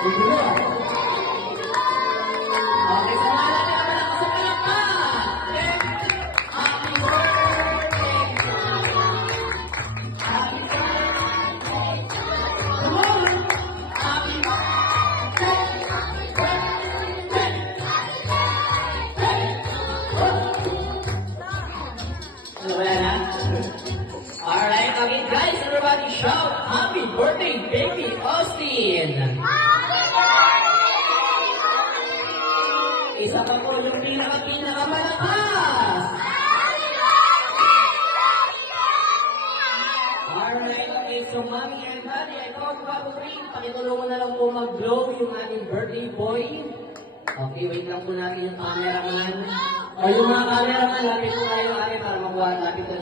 Thank you. Okay, sa mga natin naman ang sumayapan. Happy birthday! Happy birthday! Come on! Happy birthday! Wala na? Alright, okay guys, everybody shout happy birthday, baby Austin! Isa pa po yung pinakamalakas! Alright, okay, so mommy and daddy, ito ang bago rin. Pakitulungan na lang po mag-blow yung ating birthday boy. Okay, wait lang po natin yung cameraman. O yung mga cameraman, lapit po kayo para makuha natin ito.